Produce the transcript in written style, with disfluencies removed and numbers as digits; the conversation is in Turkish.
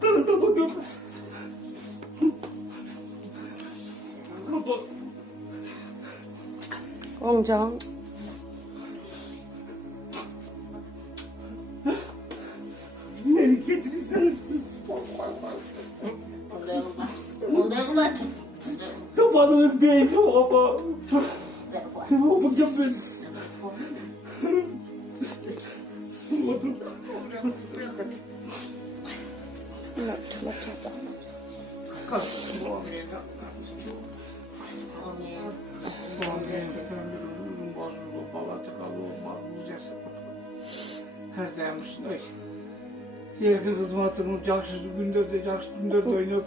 Tanıda bakın. Amcam. Beni getirirsen. Kafanız değil ama. Tamam bakın ben. Otur. Her zaman üstünde. Yerde kızmasın, yaxşı gündür de yaxşı gündür de oynayıp.